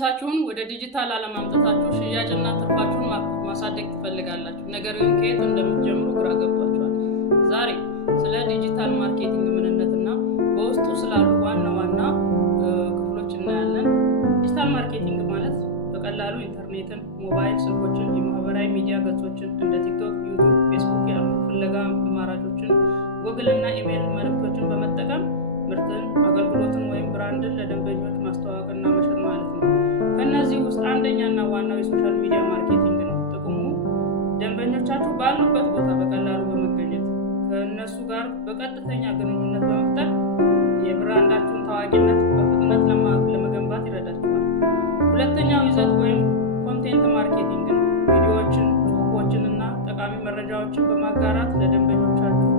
ቢዝነሳችሁን ወደ ዲጂታል ዓለም አምጥታችሁ ሽያጭና ትርፋችሁን ማሳደግ ትፈልጋላችሁ። ነገር ግን ከየት እንደምትጀምሩ ግራ ገብቷችኋል። ዛሬ ስለ ዲጂታል ማርኬቲንግ ምንነትና በውስጡ ስላሉ ዋና ዋና ክፍሎች እናያለን። ዲጂታል ማርኬቲንግ ማለት በቀላሉ ኢንተርኔትን፣ ሞባይል ስልኮችን፣ የማህበራዊ ሚዲያ ገጾችን እንደ ቲክቶክ፣ ዩቲዩብ፣ ፌስቡክ ያሉ ፍለጋ አማራጮችን፣ ጉግል እና ኢሜይል መልእክቶችን በመጠቀም ምርትን፣ አገልግሎትን ወይም ብራንድን ለደንበኞች ማስተዋወቅና መሸጥ ማለት ነው። ከነዚህ ውስጥ አንደኛና ዋናው የሶሻል ሚዲያ ማርኬቲንግ ነው። ጥቅሙ ደንበኞቻችሁ ባሉበት ቦታ በቀላሉ በመገኘት ከእነሱ ጋር በቀጥተኛ ግንኙነት በመፍጠር የብራንዳችሁን ታዋቂነት በፍጥነት ለመገንባት ይረዳችኋል። ሁለተኛው ይዘት ወይም ኮንቴንት ማርኬቲንግ ነው። ቪዲዮዎችን፣ ጽሁፎችን እና ጠቃሚ መረጃዎችን በማጋራት ለደንበኞቻችሁ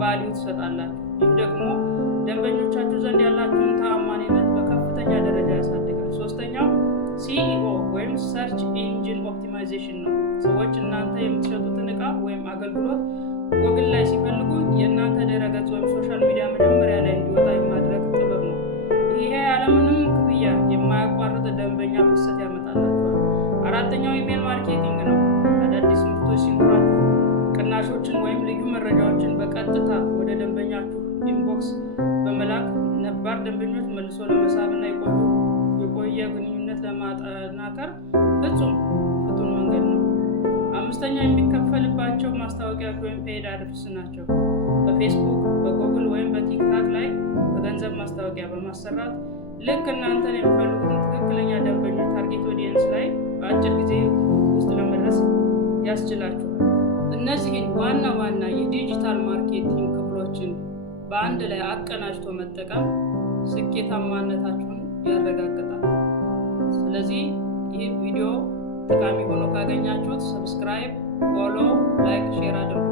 ቫልዩ ትሰጣላችሁ። ይህ ደግሞ ደንበኞቻችሁ ዘንድ ያላችሁን ተአማኒነት በከፍተኛ ደረጃ ያሳድጋል። ሶስተኛው ሲኢኦ ወይም ሰርች ኢንጂን ኦፕቲማይዜሽን ነው። ሰዎች እናንተ የምትሸጡትን ዕቃ ወይም አገልግሎት ጎግል ላይ ሲፈልጉ የእናንተ ድረገጽ ወይም ሶሻል ሚዲያ መጀመሪያ ላይ እንዲወጣ የማድረግ ጥበብ ነው። ይሄ ያለምንም ክፍያ የማያቋርጥ ደንበኛ ፍሰት ያመጣላችኋል። አራተኛው ኢሜል ማርኬቲንግ ነው። አዳዲስ ምርቶች ሲኖራችሁ ቅናሾችን ወይም ልዩ መረጃዎችን በቀጥታ ወደ ደንበኛችሁ ኢንቦክስ በመላክ ነባር ደንበኞች መልሶ ለመሳብና የቆየ ግንኙነት ለማጠናከር ፍጹም ፍቱን መንገድ ነው። አምስተኛ የሚከፈልባቸው ማስታወቂያዎች ወይም ፔድ አድስ ናቸው። በፌስቡክ፣ በጉግል ወይም በቲክታክ ላይ በገንዘብ ማስታወቂያ በማሰራት ልክ እናንተን የሚፈልጉትን ትክክለኛ ደንበኞች ታርጌት ኦዲየንስ ላይ በአጭር ጊዜ ውስጥ ለመድረስ ያስችላችኋል። እነዚህን ዋና ዋና የዲጂታል ማርኬቲንግ ክፍሎችን በአንድ ላይ አቀናጅቶ መጠቀም ስኬታማነታችሁን ያረጋግጣል። ስለዚህ ይህ ቪዲዮ ጠቃሚ ሆኖ ካገኛችሁት ሰብስክራይብ፣ ፎሎ፣ ላይክ፣ ሼር አድርጉ።